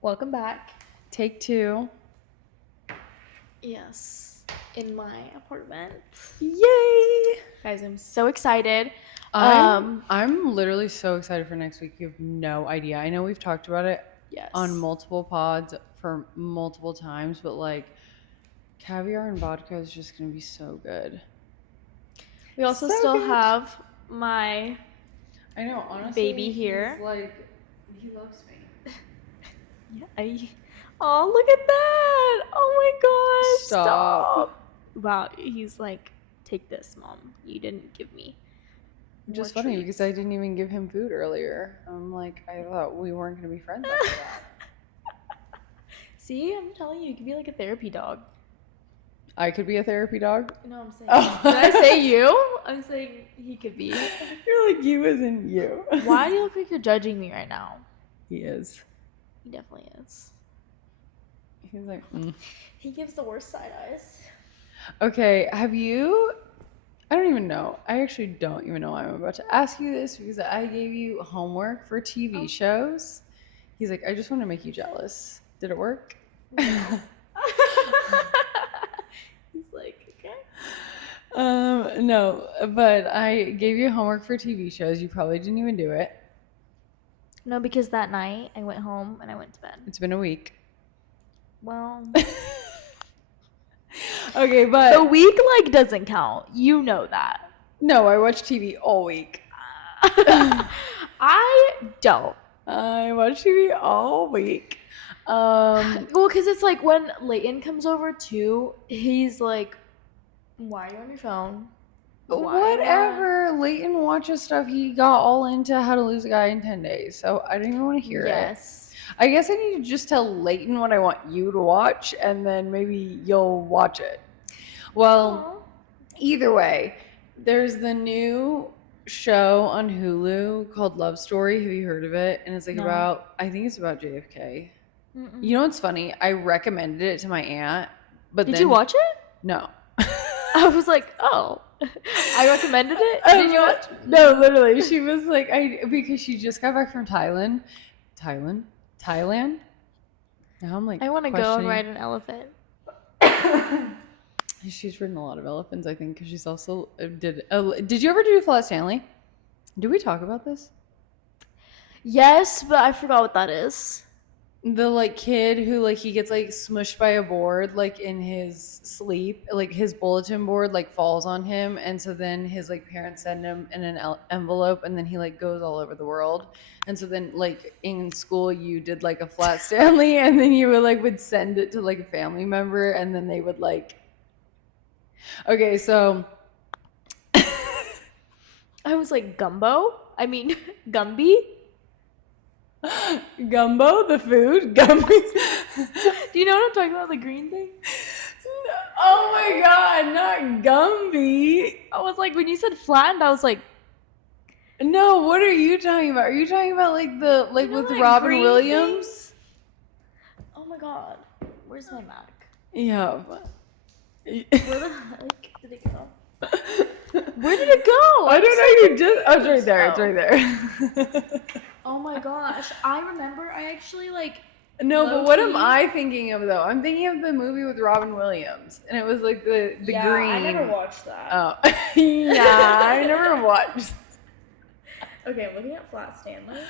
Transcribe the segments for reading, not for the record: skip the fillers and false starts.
Welcome back. Take two. Yes, in my apartment. Yay! Guys, I'm so excited. I'm literally so excited for next week. You have no idea. I know we've talked about it Yes. on multiple pods for multiple times, but like caviar and vodka is just gonna be so good. We also So still good. have my I know, honestly. baby here. He's like, he loves me. Oh, look at that! Oh my gosh! Stop. Wow, he's like, take this, mom. You didn't give me. Just funny because I didn't even give him food earlier. I'm like, I thought we weren't gonna be friends after that. See, I'm telling you, you could be like a therapy dog. I could be a therapy dog? No, I'm saying. Oh. Did I say you? I'm saying he could be. You're like, you as in you. Why do you look like you're judging me right now? He is. He definitely is. He's like, He gives the worst side eyes. Okay, have you... I don't even know. I actually don't even know why I'm about to ask you this because I gave you homework for TV shows. He's like, I just want to make you jealous. Did it work? No. He's like, okay. No, but I gave you homework for TV shows. You probably didn't even do it. No, because that night I went home and I went to bed. It's been a week. Well, okay, but the week like doesn't count. You know that. No, I watch TV all week. I don't. I watch TV all week. Well, because it's like when Leighton comes over too, he's like, why are you on your phone? Whatever. Leighton watches stuff. He got all into How to Lose a Guy in 10 Days, so I don't even want to hear it. Yes. I guess I need to just tell Leighton what I want you to watch, and then maybe you'll watch it. Well, either way, there's the new show on Hulu called Love Story. Have you heard of it? And it's like I think it's about JFK. Mm-mm. You know what's funny? I recommended it to my aunt, but Did you watch it? No. I was like, oh, I recommended it. Did you watch? No, literally, she was like, because she just got back from Thailand. Now I'm like, I want to go and ride an elephant. She's ridden a lot of elephants, I think, because she's also did you ever do Flat Stanley? Did we talk about this? Yes, but I forgot what that is. The like kid who like he gets like smushed by a board like in his sleep, like his bulletin board like falls on him, and so then his like parents send him in an envelope, and then he like goes all over the world. And so then like in school you did like a Flat Stanley, and then you would send it to like a family member, and then they would like. Okay, so I was like Gumbo. I mean Gumby. Gumbo, the food, Gumby. Do you know what I'm talking about? The green thing? Oh my god, not Gumby. I was like, when you said flattened, I was like, no, what are you talking about? Are you talking about like the like with Robin Williams? Thing? Oh my god, where's my Mac? Yeah. Where the heck did it go? Where did it go? I don't know. You just. Oh, it's right there. It's right there. Oh my gosh. I remember I actually like. No, but what am I thinking of though? I'm thinking of the movie with Robin Williams. And it was like the green. I never watched that. Oh. Yeah, I never watched. Okay, I'm looking at Flat Stanley.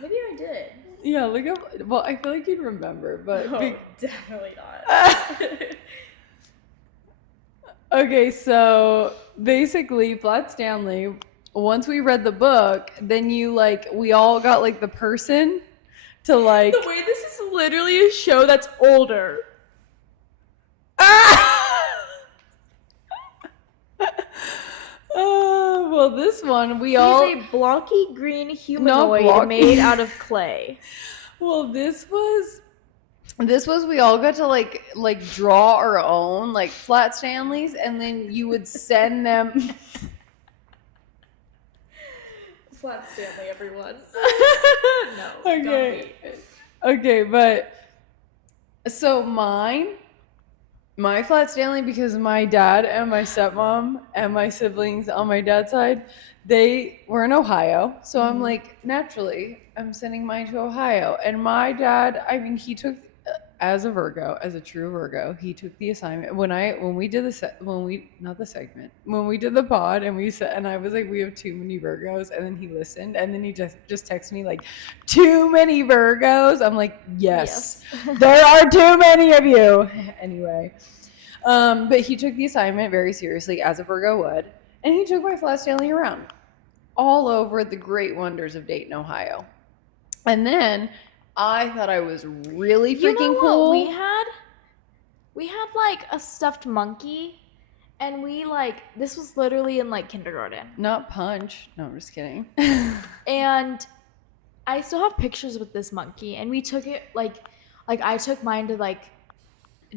Maybe I did. Yeah, look up. Well, I feel like you'd remember, but. Definitely not. Okay, so basically, Flat Stanley, once we read the book, then we all got like the person to like. The way this is literally a show that's older. Well, this one He's a blocky green humanoid made out of clay. Well, this was we all got to like draw our own like Flat Stanleys, and then you would send them. Flat Stanley, everyone. No. Okay. Okay, but so mine My Flat Stanley, because my dad and my stepmom and my siblings on my dad's side, they were in Ohio. So I'm like, naturally, I'm sending mine to Ohio. And my dad, I mean, he took, as a Virgo, as a true Virgo, he took the assignment when we did when we did the pod and we said, and I was like, we have too many Virgos, and then he listened, and then he just texted me like, too many Virgos. I'm like, yes. There are too many of you. Anyway, but he took the assignment very seriously, as a Virgo would, and he took my Flat Stanley around all over the great wonders of Dayton, Ohio. And then I thought I was really freaking cool. What we had like a stuffed monkey, and this was literally in like kindergarten. Not Punch. No, I'm just kidding. And I still have pictures with this monkey, and we took it like I took mine to like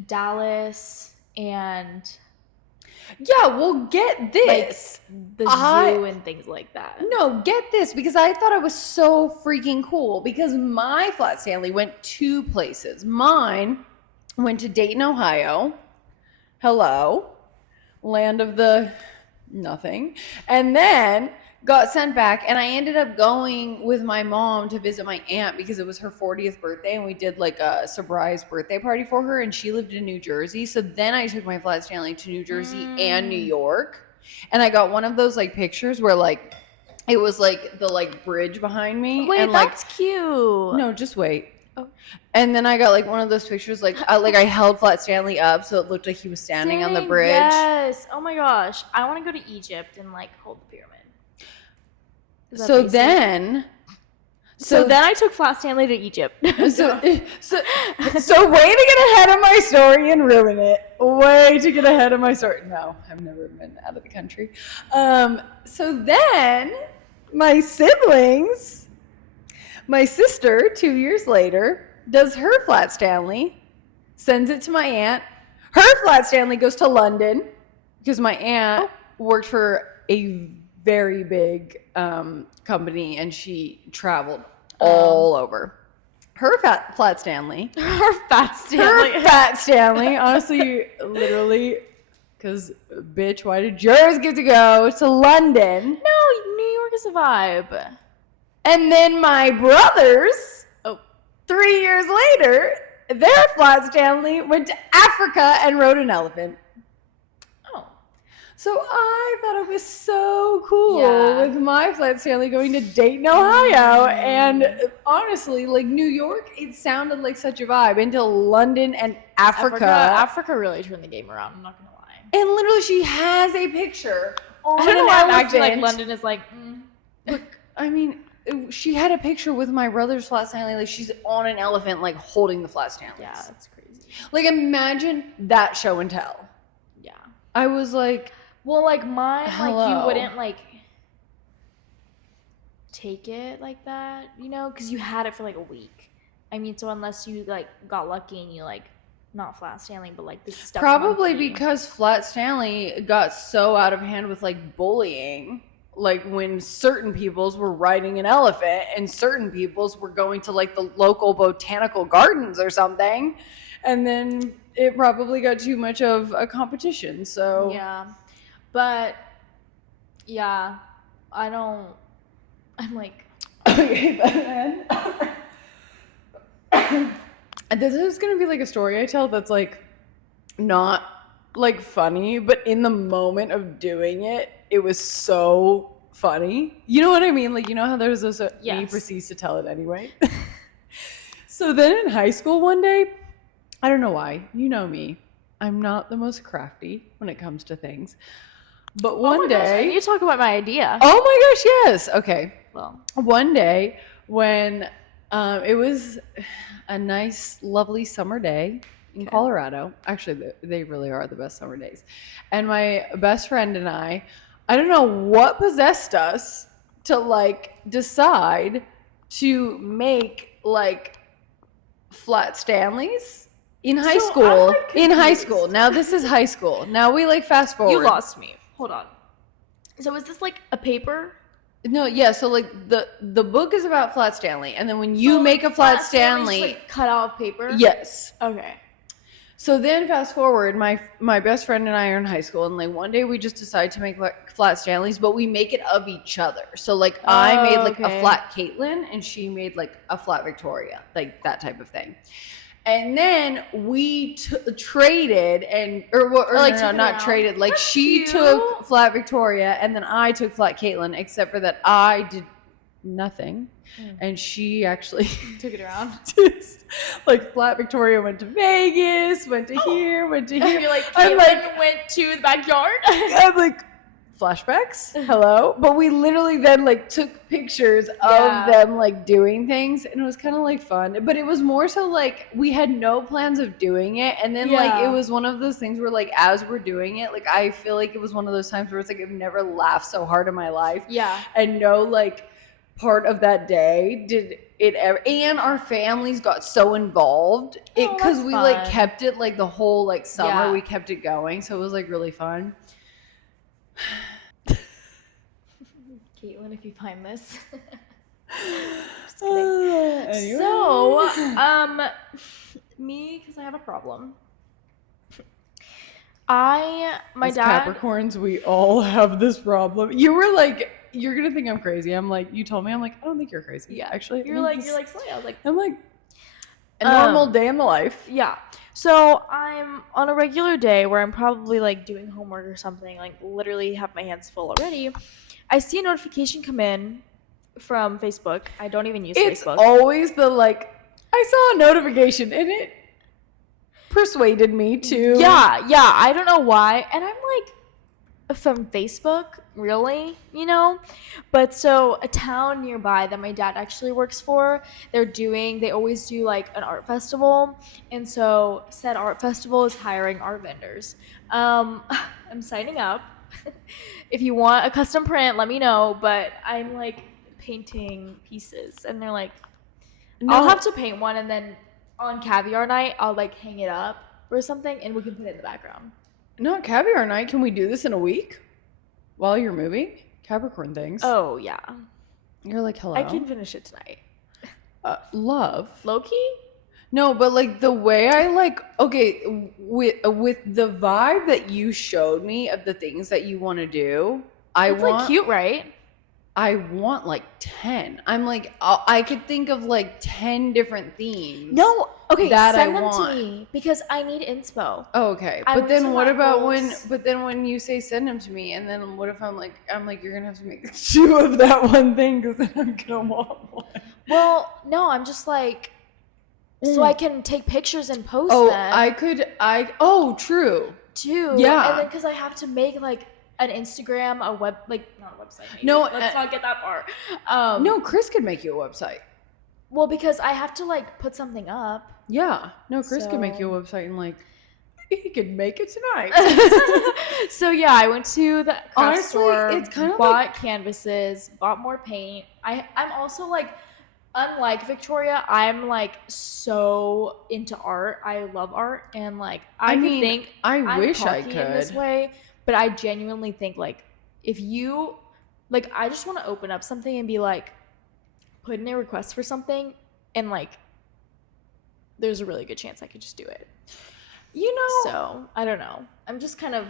Dallas and yeah, well, get this. Like the zoo and things like that. No, get this, because I thought I was so freaking cool, because my Flat Stanley went 2 places. Mine went to Dayton, Ohio. Hello. Land of the nothing. And then got sent back, and I ended up going with my mom to visit my aunt because it was her 40th birthday, and we did like a surprise birthday party for her, and she lived in New Jersey. So then I took my Flat Stanley to New Jersey and New York, and I got one of those like pictures where like it was like the like bridge behind me. Wait, and that's cute. No, just wait. Oh. And then I got like one of those pictures like I held Flat Stanley up so it looked like he was standing on the bridge. Yes. Oh my gosh, I want to go to Egypt and like hold the pyramid. So then I took Flat Stanley to Egypt. so way to get ahead of my story and ruin it. Way to get ahead of my story. No, I've never been out of the country. So then my siblings, my sister 2 years later does her Flat Stanley, sends it to my aunt. Her Flat Stanley goes to London because my aunt worked for a very big company, and she traveled all over. Her Flat Stanley. Her Fat Stanley. Her Fat Stanley. Honestly, literally, because, bitch, why did yours get to go to London? No, New York is a vibe. And then my brothers, 3 years later, their Flat Stanley went to Africa and rode an elephant. So I thought it was so cool with my Flat Stanley going to Dayton, Ohio. And honestly, like New York, it sounded like such a vibe until London and Africa. Africa really turned the game around, I'm not going to lie. And literally she has a picture on I don't know an why I'm elephant. acting like London is like, Look, I mean, she had a picture with my brother's Flat Stanley. Like she's on an elephant, like holding the Flat Stanley. Yeah, that's crazy. Like imagine that show and tell. Yeah. I was like... Well, like mine, hello. like you wouldn't like take it like that, you know, because you had it for like a week. I mean, so unless you like got lucky and you like not Flat Stanley, but like this stuff. Probably because Flat Stanley got so out of hand with like bullying, like when certain peoples were riding an elephant and certain peoples were going to like the local botanical gardens or something, and then it probably got too much of a competition. So yeah. But, yeah, I'm like... Okay, but then... This is going to be like a story I tell that's like not like funny, but in the moment of doing it, it was so funny. You know what I mean? Like, you know how there's this... Yes. Me proceeds to tell it anyway. So then in high school one day, I don't know why, you know me, I'm not the most crafty when it comes to things. But one day... Gosh, I need to talk about my idea. Oh my gosh, yes. Okay. Well, one day when it was a nice, lovely summer day in Colorado. Actually, they really are the best summer days. And my best friend and I don't know what possessed us to like decide to make like Flat Stanleys in high school. In high school. Now this is high school. Now we like fast forward. You lost me. Hold on. So is this like a paper? No, yeah. So like the book is about Flat Stanley, and then when you make a Flat Stanley, like cut out of paper. yes. Okay. So then fast forward, my best friend and I are in high school, and like one day we just decide to make like flat Stanleys, but we make it of each other. So like I made like a flat Caitlin, and she made like a flat Victoria, like that type of thing. And then we traded not traded. Like That's she cute. took flat Victoria, and then I took flat Caitlin, except for that I did nothing. And she actually took it around. Like flat Victoria went to Vegas, went to here, went to here. You're like, Caitlin went to the backyard. I'm like, flashbacks? Hello? But we literally then like took pictures of them like doing things, and it was kind of like fun. But it was more so like we had no plans of doing it, and then like it was one of those things where like as we're doing it, like I feel like it was one of those times where it's like I've never laughed so hard in my life. Yeah. And no like part of that day did it ever, and our families got so involved because we like kept it like the whole like summer. We kept it going, so it was like really fun. Caitlin, if you find this. Just kidding. Anyway. So me, because I have a problem, my As dad Capricorns, we all have this problem. You were like, you're gonna think I'm crazy. I'm like, you told me. I'm like, I don't think you're crazy. Yeah, actually, you're like Slay. I was like, I'm like a normal day in the life. Yeah. So I'm on a regular day where I'm probably like doing homework or something, like literally have my hands full already. I see a notification come in from Facebook. I don't even use Facebook. It's always the like, I saw a notification and it persuaded me to. Yeah. I don't know why. And I'm like, from Facebook, really, you know? But so a town nearby that my dad actually works for, they always do like an art festival, and so said art festival is hiring art vendors. I'm signing up. If you want a custom print, let me know, but I'm like painting pieces, and they're like, I'll have to paint one, and then on caviar night I'll like hang it up or something, and we can put it in the background. Not caviar night. Can we do this in a week while you're moving? Capricorn things. Oh, yeah. You're like, hello. I can finish it tonight. Love. Low-key? No, but like the way I like, okay, with the vibe that you showed me of the things that you want to do, It's like cute, right? I want like 10. I'm like, I could think of like 10 different themes. No, okay, that send I them want. to me because I need inspo. Oh, okay, but then what about when you say send them to me, and then what if I'm like you're gonna have to make 2 of that one thing because then I'm gonna want one. Well, no, I'm just like, so I can take pictures and post them. Oh, true. Too. Yeah. And then because I have to make like an Instagram, not a website. Maybe. No, let's not get that far. No, Chris could make you a website. Well, because I have to like put something up. Yeah. No, Chris could make you a website, and like he could make it tonight. So yeah, I went to the craft store. It's kind of bought canvases, bought more paint. I'm also like, unlike Victoria, I'm like so into art. I love art, and like I wish I could in this way. But I genuinely think, like, if you, like, I just want to open up something and be like, put in a request for something, and, like, there's a really good chance I could just do it. You know? So, I don't know. I'm just kind of.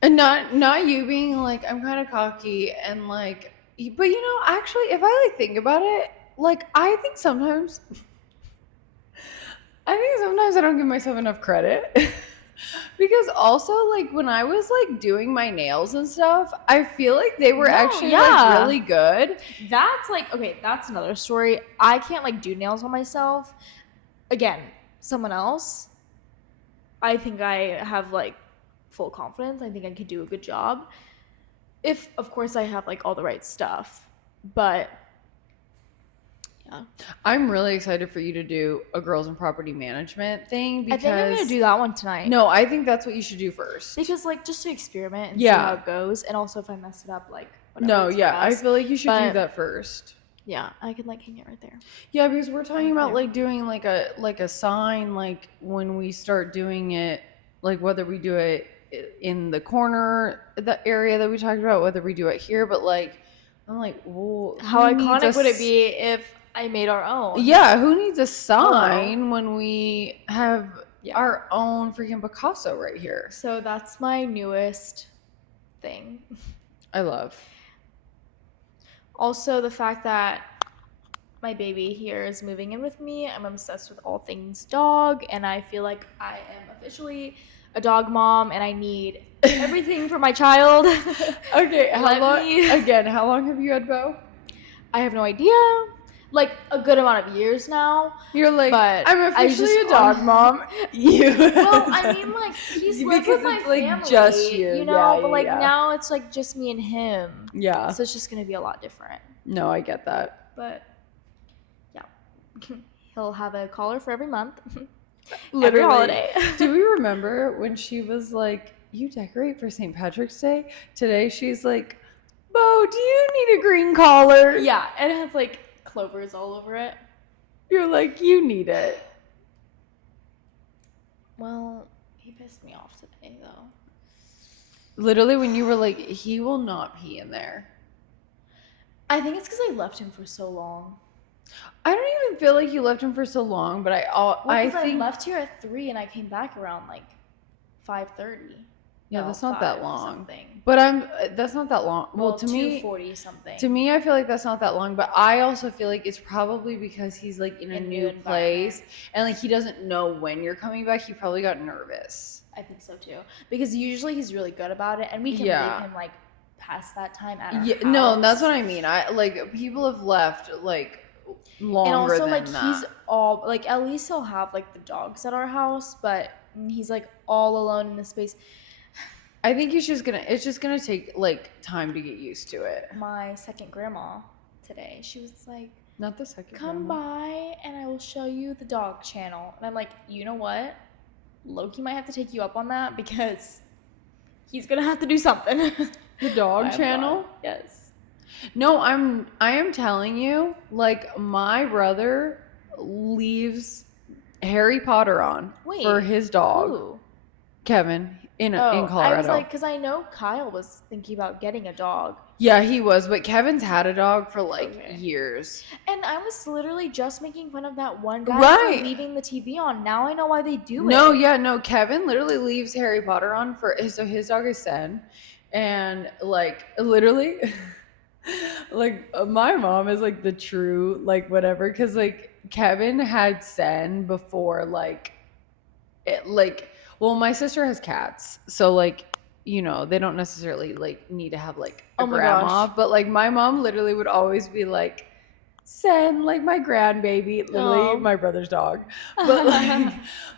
And not you being, like, I'm kind of cocky and, like, but, you know, actually, if I, like, think about it, like, I think sometimes I don't give myself enough credit. Because also, like, when I was, like, doing my nails and stuff, I feel like they were like, really good. That's, like, okay, that's another story. I can't, like, do nails on myself. Again, someone else, I think I have, like, full confidence. I think I could do a good job. If, of course, I have, like, all the right stuff. But I'm really excited for you to do a girls in property management thing because I think I'm gonna do that one tonight. No, I think that's what you should do first. Because like just to experiment and see how it goes, and also if I mess it up, like whatever. No, yeah, I feel like you should do that first. Yeah, I could like hang it right there. Yeah, because we're talking about like doing like a sign, like when we start doing it, like whether we do it in the corner, the area that we talked about, whether we do it here, but like I'm like, well, how iconic would it be if I made our own? Yeah, who needs a sign when we have Yeah. our own freaking Picasso right here. So that's my newest thing. I love. Also, the fact that my baby here is moving in with me. I'm obsessed with all things dog, and I feel like I am officially a dog mom, and I need everything for my child. Okay, how long? me- Again, how long have you had Bo? I have no idea. Like a good amount of years now. You're like, But I'm I officially just- a dog mom. You. Well, I mean, like he's lived with my it's like family, just you, know. yeah, but like yeah. now it's like just me and him. Yeah. So it's just gonna be a lot different. No, I get that. But yeah, he'll have a collar for every month. Literally. Every holiday. Do we remember when she was like, you decorate for St. Patrick's Day? Today she's like, Bo, do you need a green collar? Yeah, and it has like clovers all over it. You're like, you need it. Well, he pissed me off today though. Literally when you were like, he will not pee in there. I think it's because I left him for so long. I don't even feel like you left him for so long, but I think I left here at 3 and I came back around like 5:30. yeah, No, that's not that 5 long. something. But that's not that long. Well, to me, 2:40 something. to me, I feel like that's not that long. But I also feel like it's probably because he's like in a new place and like he doesn't know when you're coming back. He probably got nervous. I think so too, because usually he's really good about it, and we can Yeah. leave him like past that time at our Yeah, house. no, that's what I mean. I like people have left like longer And also than like that. he's all like at least he'll have like the dogs at our house, but he's like all alone in the space. I think it's just gonna take like time to get used to it. My second grandma today, she was like, Not the second. come by and I will show you the dog channel. And I'm like, you know what? Loki might have to take you up on that because he's gonna have to do something. The dog channel? Yes. No, I am telling you, like my brother leaves Harry Potter on Wait, for his dog, Ooh. Kevin, in Oh, Colorado. I was like, because I know Kyle was thinking about getting a dog. Yeah, he was, but Kevin's had a dog for like Okay. years. And I was literally just making fun of that one guy Right. for leaving the TV on. Now I know why they do it. No, yeah, no. Kevin literally leaves Harry Potter on for so his dog is Sen, and like literally, like my mom is like the true like whatever because like Kevin had Sen before like it like well my sister has cats so like you know they don't necessarily like need to have like a Oh my grandma gosh. but like my mom literally would always be like Sen like my grandbaby literally Aw. my brother's dog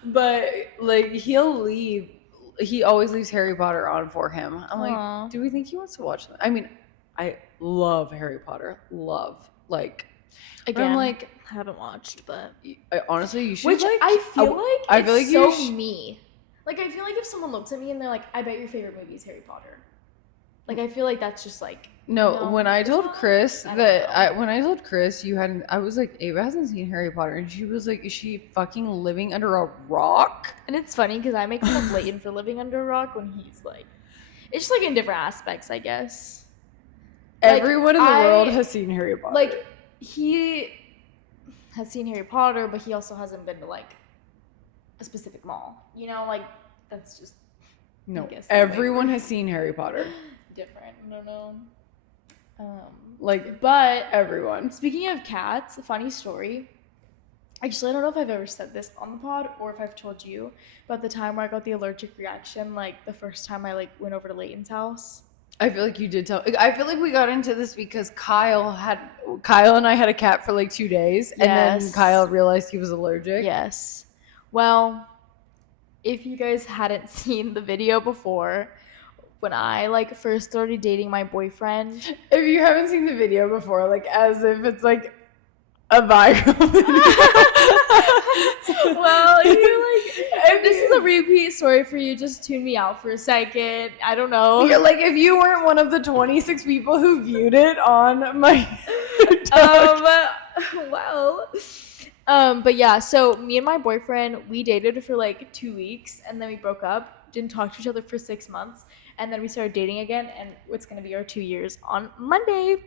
but like he always leaves Harry Potter on for him. I'm Aw. like, do we think he wants to watch them? I mean, I love Harry Potter. Love. Like, but Again, I'm like, I haven't watched, but honestly, you should which like. I feel like I feel it's like you so me. Like I feel like if someone looks at me and they're like, "I bet your favorite movie is Harry Potter," like I feel like that's just like No, when I told Chris I don't know. when I told Chris you hadn't, I was like, Ava hasn't seen Harry Potter, and she was like, is she fucking living under a rock? And it's funny because I make fun of Leighton for living under a rock when he's like, it's just like in different aspects, I guess. Like, Everyone in the world has seen Harry Potter. Like he has seen Harry Potter, but he also hasn't been to like a specific mall. You know, like that's just no, I guess the way everyone we're- has seen Harry Potter. different. I don't know. Like But everyone. speaking of cats, a funny story. Actually, I don't know if I've ever said this on the pod or if I've told you about the time where I got the allergic reaction, like the first time I like went over to Leighton's house. I feel like you did tell. I feel like we got into this because Kyle and I had a cat for like 2 days, and then Yes. Kyle realized he was allergic. Yes. Well, if you guys hadn't seen the video before, when I like first started dating my boyfriend, If you haven't seen the video before, like as if it's like a viral video. well, if you're like, if this is a repeat story for you, just tune me out for a second. I don't know. You're like if you weren't one of the 26 people who viewed it on my But yeah, so me and my boyfriend, we dated for like 2 weeks and then we broke up, didn't talk to each other for 6 months, and then we started dating again, and it's gonna be our 2 years on Monday.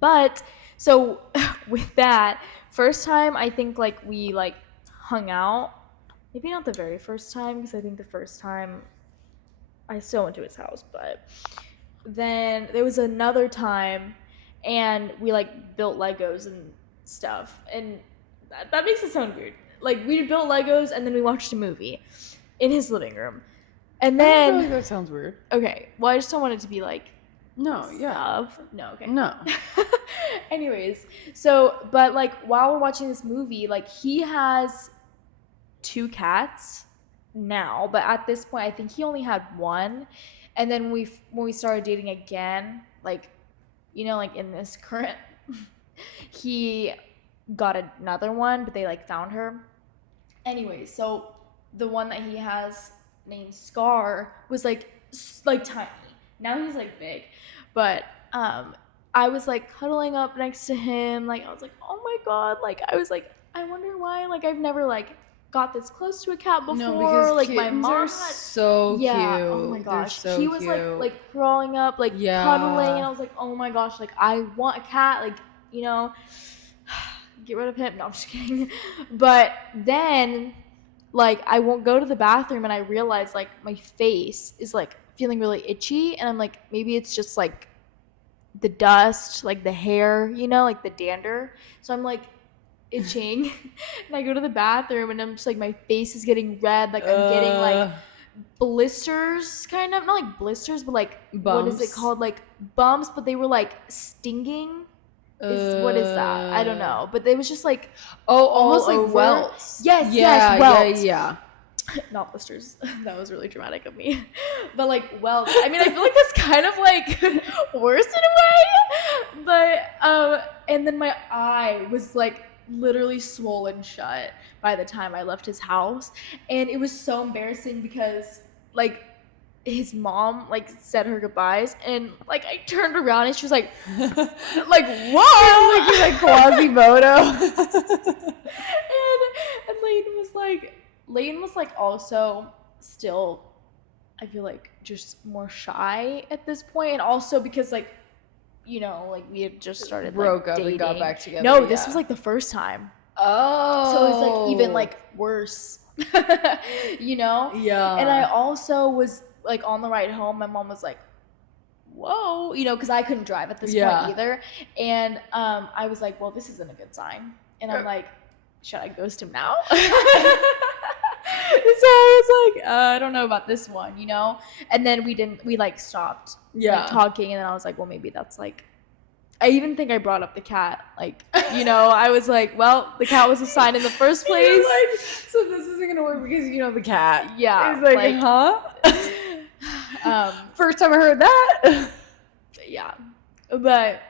But so with that, first time I think like we like hung out maybe not the very first time, because I think the first time I still went to his house, but then there was another time, and we like built Legos and stuff, and that makes it sound weird. Like we built Legos and then we watched a movie in his living room, and I then feel like that sounds weird. okay, well I just don't want it to be like No, yeah. stuff. No, okay. No. Anyways, so but like while we're watching this movie, like he has 2 cats now, but at this point I think he only had one. And then when we started dating again, like like in this current he got another one, but they like found her. Anyway, so the one that he has named Scar was like tiny. Now he's like big. But I was like cuddling up next to him, like I was like, "Oh my god." Like I was like, "I wonder why like I've never like got this close to a cat before." No, because like my kittens mom are had so yeah, cute. oh my gosh. They're so He was cute. like crawling up, like Yeah. cuddling, and I was like, "Oh my gosh, like I want a cat." Like, get rid of him. No, I'm just kidding. But then like I won't go to the bathroom and I realize like my face is like feeling really itchy, and I'm like, maybe it's just like the dust, like the hair, like the dander. So I'm like itching and I go to the bathroom and I'm just like my face is getting red, like I'm getting like blisters, kind of, not like blisters, but like what is it Bumps. called, like bumps, but they were like stinging. What is that? I don't know, but it was just like almost like over. welts. Yes, yeah, welts. yeah. Not blisters. That was really dramatic of me. But like welts. I mean, I feel like that's kind of like worse in a way. But and then my eye was like literally swollen shut by the time I left his house, and it was so embarrassing because like his mom like said her goodbyes, and like I turned around and she was like whoa, like Quasimodo. and Layton was like also still, I feel like, just more shy at this point, and also because like like we had just started broke like, up dating. and got back together. No, this was like the first time. Oh, so it was like even like worse. Yeah. And I also was like on the ride home, my mom was like, whoa, because I couldn't drive at this point either, and I was like, well, this isn't a good sign, and I'm like, should I ghost him now? So I was like, I don't know about this one, and then we like stopped like talking, and then I was like, well, maybe that's like, I even think I brought up the cat, like, I was like, well, the cat was a sign in the first place. Like, so this isn't gonna work because the cat. Yeah. It's like huh? First time I heard that. Yeah. But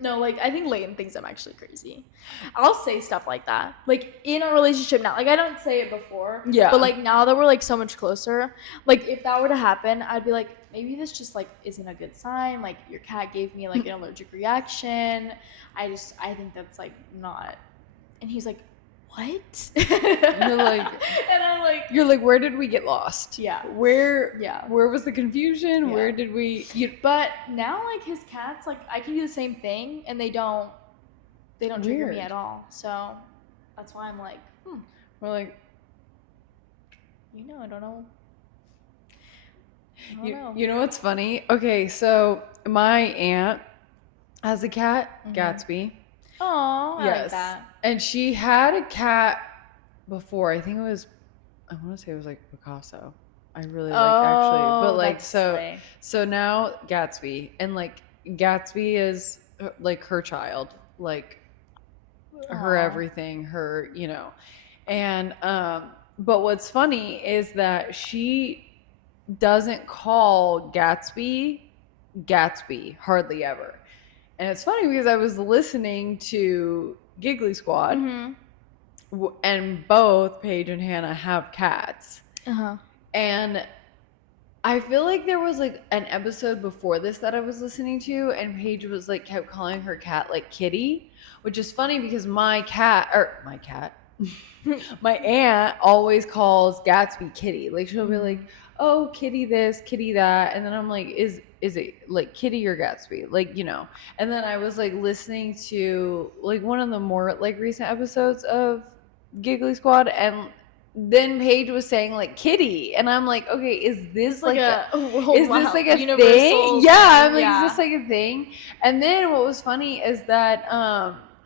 no, like I think Layton thinks I'm actually crazy. I'll say stuff like that. Like in a relationship now. Like I don't say it before. Yeah. But like now that we're like so much closer, like if that were to happen, I'd be like, maybe this just like isn't a good sign. Like your cat gave me like an allergic reaction. I think that's like not. And he's like, what? You're like, and I'm like, you're like, where did we get lost? Yeah. Where was the confusion? Yeah. Where did we? But now like his cats, like I can do the same thing and they don't trigger me at all. So that's why I'm like, We're like, I don't know. You know what's funny? Okay, so my aunt has a cat, Gatsby. Oh, yes. I like that. And she had a cat before. I think it was, I want to say it was like Picasso. I really like actually, but like so now Gatsby, and like Gatsby is like her child, like her everything, her and but what's funny is that she doesn't call Gatsby hardly ever. And it's funny because I was listening to Giggly Squad, and both Paige and Hannah have cats. And I feel like there was like an episode before this that I was listening to, and Paige was like kept calling her cat like Kitty, which is funny because my aunt always calls Gatsby Kitty. Like she'll be like, oh, Kitty this, Kitty that, and then I'm like, is it like Kitty or Gatsby? Like, And then I was like listening to like one of the more like recent episodes of Giggly Squad, and then Paige was saying like kitty, and I'm like, okay, is this like a universal thing? Yeah, I'm like, yeah. is this like a thing? And then what was funny is that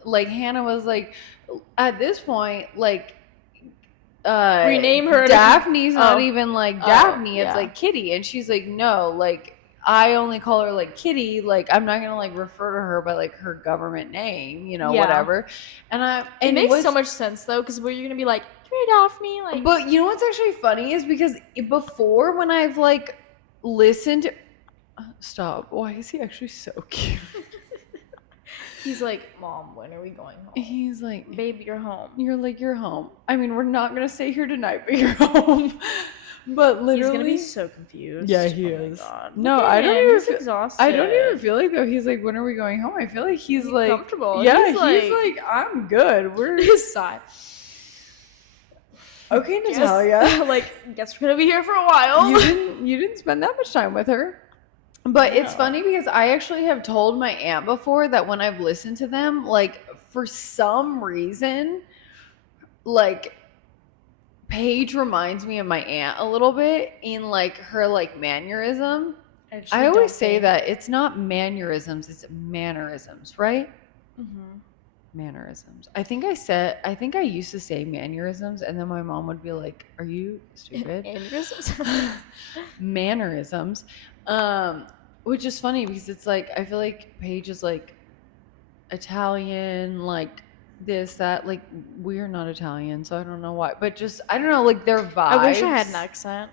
like Hannah was like, at this point, like rename her Daphne's not oh. even like Oh, Daphne, it's yeah. like Kitty. And she's like, no, like I only call her like Kitty, like I'm not gonna like refer to her by like her government name, you know, Yeah. whatever. And it makes so much sense though, because where you're gonna be like, hey Daphne, like. But you know what's actually funny is because before, when I've like listened, stop, why is he actually so cute? He's like, Mom, when are we going home? He's like, babe, you're home. You're like, you're home. I mean, we're not gonna stay here tonight, but you're home. But literally, he's gonna be so confused. Yeah, he is. is. My God. No, I don't even feel exhausted. I don't even feel like though. He's like, when are we going home? I feel like he's like comfortable. Yeah, he's like, I'm good. We're his side. Okay, Natalia. Like, guess we're gonna be here for a while. You didn't spend that much time with her. But it's funny because I actually have told my aunt before that when I've listened to them, like for some reason, like Paige reminds me of my aunt a little bit in like her like mannerism. I always say that it's not mannerisms, it's mannerisms, right? Mm-hmm. Mannerisms. I think I used to say mannerisms, and then my mom would be like, "Are you stupid?" Mannerisms. Which is funny because it's like I feel like Paige is like Italian, like this, that, like we're not Italian, so I don't know why. But just I don't know, like their vibes. I wish I had an accent.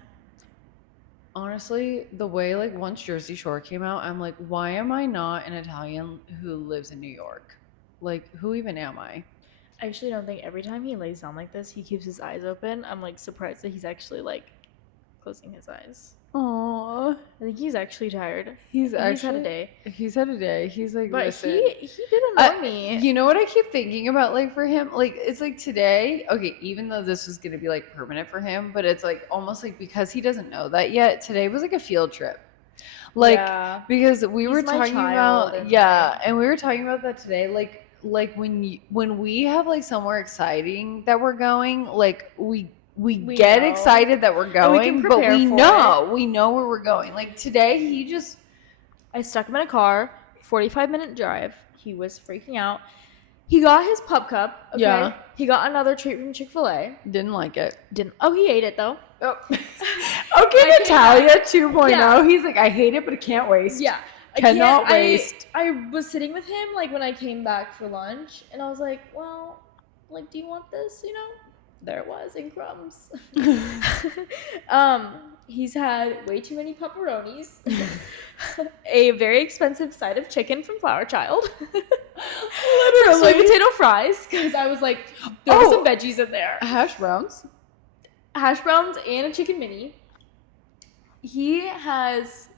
Honestly, the way like once Jersey Shore came out, I'm like, why am I not an Italian who lives in New York? Like, who even am I? I actually don't think every time he lays down like this, he keeps his eyes open. I'm like surprised that he's actually like closing his eyes. Aww. I think he's actually tired. He's had a day. He's had a day. He's like, but listen. he did annoy me. You know what I keep thinking about, like for him, like it's like today. Okay, even though this was gonna be like permanent for him, but it's like almost like because he doesn't know that yet. Today was like a field trip. Like because we were talking about and we were talking about that today. Like when we have like somewhere exciting that we're going, like we get excited that we're going, but we know where we're going. Like today, I stuck him in a car, 45-minute drive. He was freaking out. He got his pup cup. Okay? Yeah. He got another treat from Chick-fil-A. Didn't like it. Oh, he ate it though. Oh. Okay, Natalia 2.0. Yeah. He's like, I hate it, but I can't waste. Yeah. Cannot waste. I was sitting with him like when I came back for lunch, and I was like, well, like, do you want this? You know? There it was in crumbs. He's had way too many pepperonis, a very expensive side of chicken from Flower Child, some sweet potato fries, because I was like, there were some veggies in there. Hash browns And a chicken mini. He has,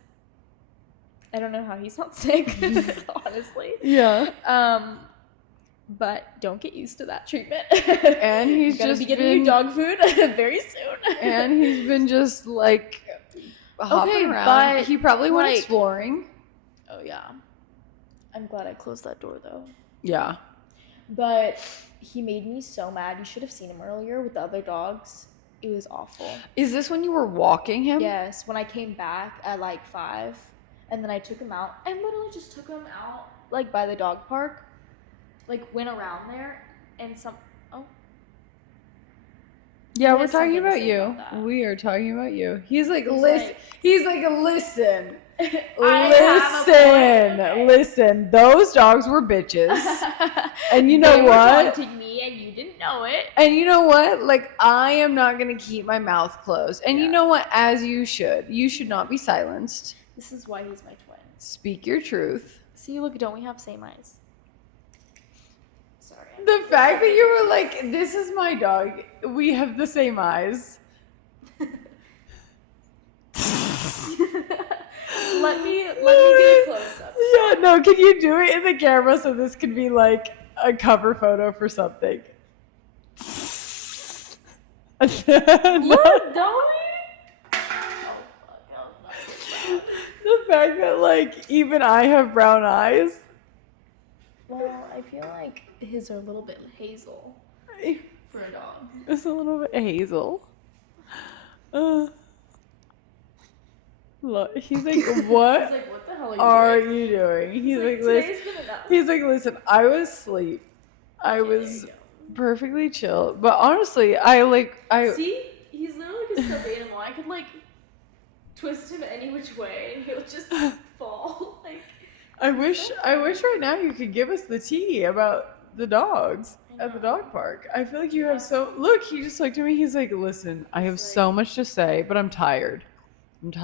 I don't know how he's not sick, honestly. Yeah. But don't get used to that treatment. And he's gonna be getting you dog food very soon. And he's been just like hopping around. But he probably went exploring. Oh yeah. I'm glad I closed that door though. Yeah. But he made me so mad. You should have seen him earlier with the other dogs. It was awful. Is this when you were walking him? Yes, when I came back at like 5, and then I took him out. I literally just took him out like by the dog park. Like went around there and yeah, we're talking about you. We are talking about you. He's like, listen. He's like, listen. Listen. Those dogs were bitches. And you know they what? Were taunting me and you didn't know it. And you know what? Like, I am not going to keep my mouth closed. And you know what? As you should. You should not be silenced. This is why he's my twin. Speak your truth. See, look, don't we have same eyes? The fact that you were like, this is my dog. We have the same eyes. Let me get a close up. Yeah, no, can you do it in the camera so this could be like a cover photo for something? Look, don't The fact that like even I have brown eyes. Well, I feel like his are a little bit hazel. for a dog. It's a little bit Hazel. Look, he's like, what? He's like, what the hell are you doing? He's like, today's been enough. he's like, listen, I was asleep. I was perfectly chill. But honestly, See? He's literally like a stuffed animal. I could like twist him any which way and he'll just fall. Like I wish right now you could give us the tea about the dogs at the dog park. I feel like you have look, he just looked at me, he's like, listen, I have so much to say, but I'm tired. He's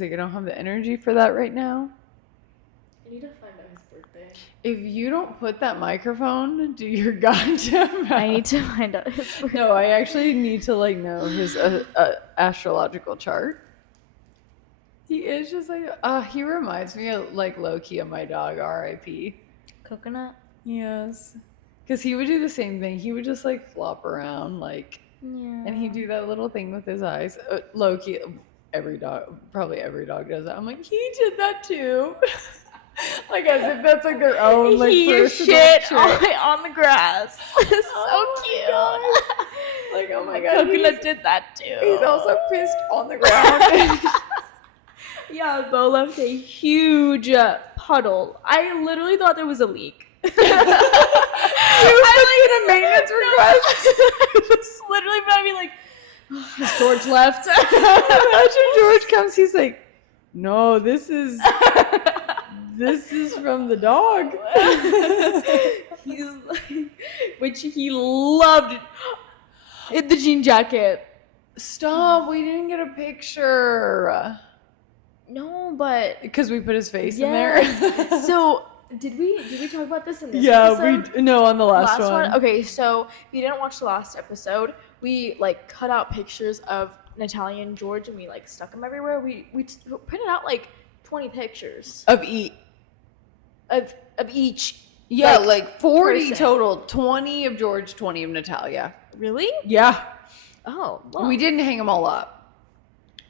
like, I don't have the energy for that right now. I need to find out his birthday. If you don't put that microphone to your goddamn mouth. I need to find out his birthday. No, I actually need to like know his astrological chart. He is just like, he reminds me of like low-key of my dog, R.I.P. Coconut? Yes. Because he would do the same thing. He would just like flop around like, yeah. and he'd do that little thing with his eyes. Low-key, probably every dog does that. I'm like, he did that too. Like as if that's like their own like personal shit trait. on the grass. So cute. Like, oh my god, Coconut did that too. He's also pissed on the ground. Yeah, Bo left a huge puddle. I literally thought there was a leak. You put in a maintenance request. It's literally about me like, has George left? Imagine George comes, he's like, no, this is from the dog. He's like, which he loved in the jean jacket. Stop, we didn't get a picture. No, but because we put his face in there. So did we talk about this in this episode? On the last one. Okay, so if you didn't watch the last episode, we like cut out pictures of Natalia and George and we like stuck them everywhere. We printed out like 20 pictures of each. Yeah, like 40 person. Total. 20 of George, 20 of Natalia. Really? Yeah. Oh, well. We didn't hang them all up.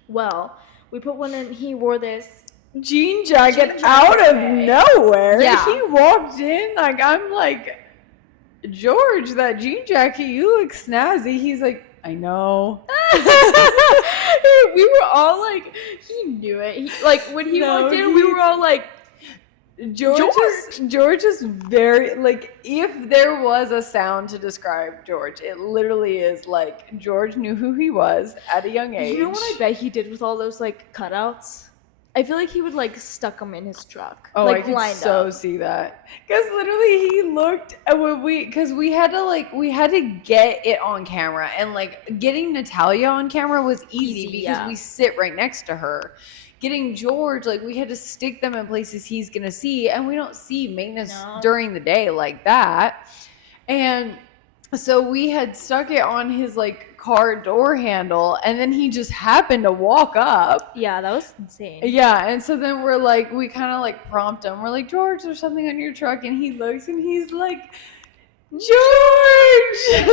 Well, we put one in. He wore this jean jacket out of nowhere. Yeah. He walked in like, I'm like, George, that jean jacket, you look snazzy. He's like, I know. We were all like, he knew it. Like when he walked in, we were all like, George is very like, if there was a sound to describe George, it literally is like George knew who he was at a young age. You know what I bet he did with all those like cutouts? I feel like he would like stuck them in his truck. Oh, like, I could so see that. Because literally he looked when we had to get it on camera, and like getting Natalia on camera was easy because we sit right next to her. Getting George, like we had to stick them in places he's gonna see, and we don't see maintenance during the day like that. And so we had stuck it on his like car door handle, and then he just happened to walk up. Yeah, that was insane. Yeah, and so then we kind of like prompt him. We're like, George, there's something on your truck, and he looks and he's like, George!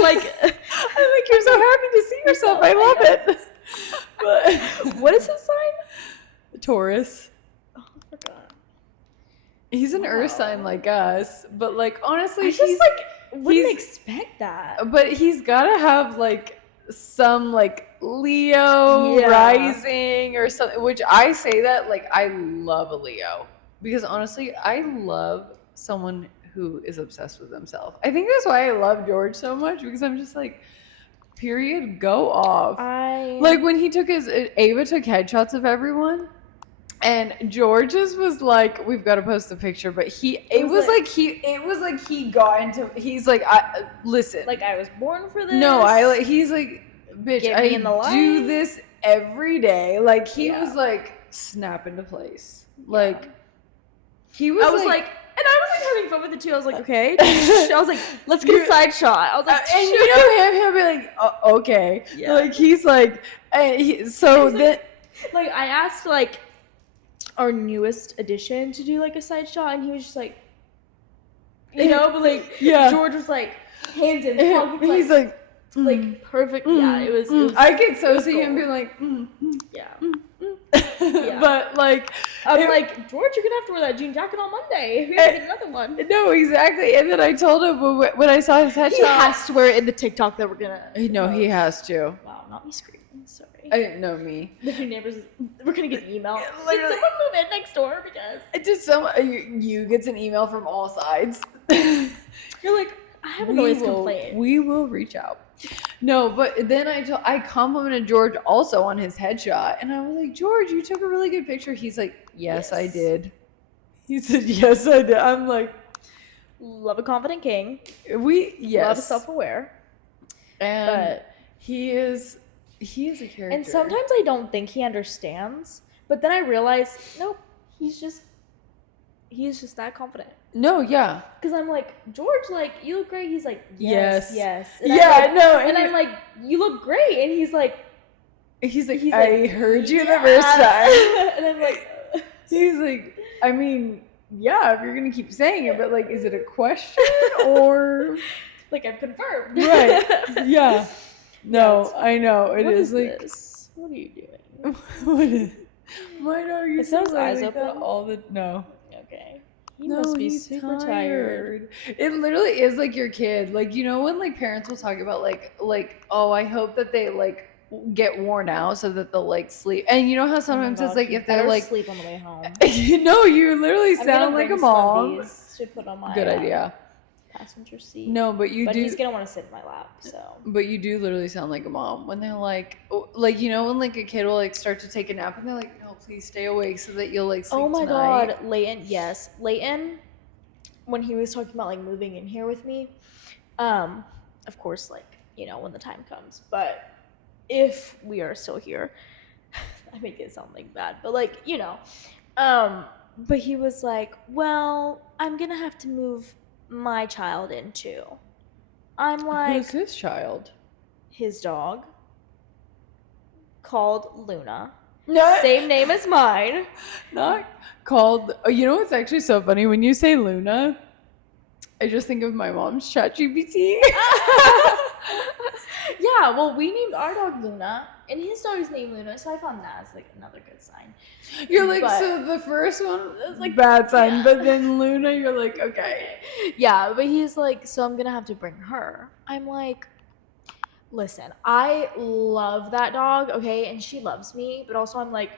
Like, I'm like, you're so happy to see yourself. I love it. But what is his sign? Taurus. Oh, I forgot. He's an earth sign like us, but like honestly, I just like wouldn't expect that. But he's gotta have like some like Leo rising or something. Which I say that like I love a Leo because honestly, I love someone who is obsessed with themselves. I think that's why I love George so much because I'm just like, period, go off. Like when he took Ava took headshots of everyone. And George's was like, we've got to post the picture, but it was like he got into, he's like, listen. Like I was born for this. No, he's like, bitch, I do this every day. Like he was like, snap into place. Like he was I was like, and I was like having fun with it too. I was like, okay. I was like, let's get a side shot. I was like, and you know he'll be like, okay. Yeah. Like he's like, like I asked like our newest addition to do like a side shot, and he was just like, you know, but like George was like hands in pockets, he's like perfect. Yeah, it was I could so see him being like But like, I'm like, George, you're gonna have to wear that jean jacket on Monday. We have to get another one. No, exactly. And then I told him when I saw his headshot, He has to wear it in the TikTok that we're gonna. No, he has to. Wow, not me screaming. Sorry. I didn't know me. The new neighbors. We're gonna get an email. Did Literally. someone move in next door? Because It just you gets an email from all sides. you're like, I have a noise complaint. We will reach out. No, but then I complimented George also on his headshot, and I was like, George, you took a really good picture. He's like, yes, I did. He said, yes, I did. I'm like, love a confident king. Yes. Love self-aware. And he is a character. And sometimes I don't think he understands, but then I realize, nope, he's just that confident. No, yeah. Because I'm like, George, like, you look great. He's like, yes. And I'm like, you look great. And he's like, I heard you the first time. And I'm like, he's like, I mean, yeah, if you're going to keep saying it, but like, is it a question or? Like, I've confirmed. Right. Yeah. No, I know. What is like. This? What are you doing? What is? My dog It sounds eyes open all the. No. Okay. He must be super tired. It literally is like your kid. Like, you know when like parents will talk about like oh, I hope that they like get worn out so that they'll like sleep. And you know how sometimes it's like if they're like sleep on the way home. You literally sound like a mom. To put on my good idea. Passenger seat. No, but he's gonna want to sit in my lap. So. But you do literally sound like a mom when they're like you know when like a kid will like start to take a nap and they're like, no, please stay awake so that you'll like sleep tonight. God, Leighton, yes, Leighton, when he was talking about like moving in here with me, of course, like, you know, when the time comes, but if we are still here, I make it sound like bad, but like, you know, but he was like, well, I'm gonna have to move my child in too. I'm like, who's his child? His dog, called Luna. No. Same name as mine. Not called. Oh, you know what's actually so funny? When you say Luna, I just think of my mom's ChatGPT. Yeah, well, we named our dog Luna, and his dog is named Luna, so I found that as like another good sign. You're like, so the first one was like bad sign, but then Luna, you're like, okay. Yeah, but he's like, so I'm gonna have to bring her. I'm like, listen, I love that dog, okay, and she loves me, but also I'm like,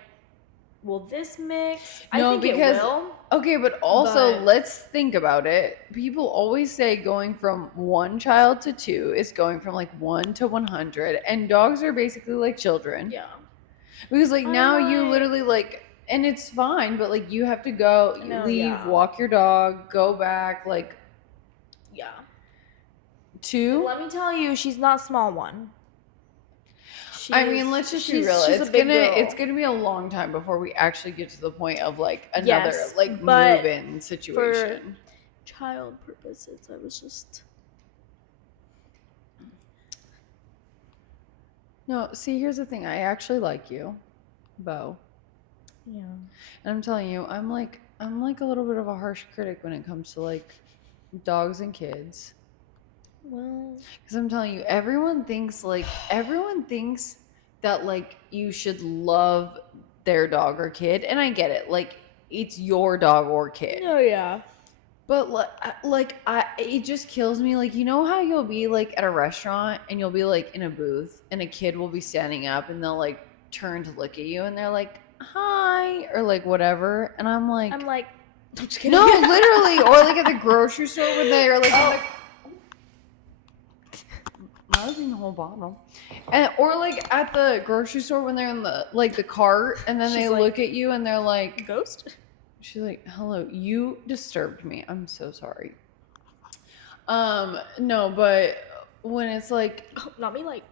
will this mix? I think it will. Okay, but also let's think about it. People always say going from one child to two is going from like 1 to 100, and dogs are basically like children. Yeah. Because like now you literally like, and it's fine, but like you have to go, leave, walk your dog, go back, like. Yeah. 2. Let me tell you, she's not small one. I mean, let's just be real. It's gonna be a long time before we actually get to the point of like another move-in situation. For child purposes, I was just. No, see, here's the thing. I actually like you, Bo. Yeah. And I'm telling you, I'm like a little bit of a harsh critic when it comes to like dogs and kids. Well, because I'm telling you, everyone thinks that like you should love their dog or kid, and I get it. Like it's your dog or kid. Oh yeah. But it just kills me. Like, you know how you'll be like at a restaurant and you'll be like in a booth and a kid will be standing up and they'll like turn to look at you and they're like, hi, or like whatever, and I'm like, I'm just kidding. no, literally, or like at the grocery store when they're like. I was in the whole bottle. And or like at the grocery store when they're in the like the cart and then they look at you and they're like, ghost? She's like, hello, you disturbed me. I'm so sorry. No, but when it's like not me, like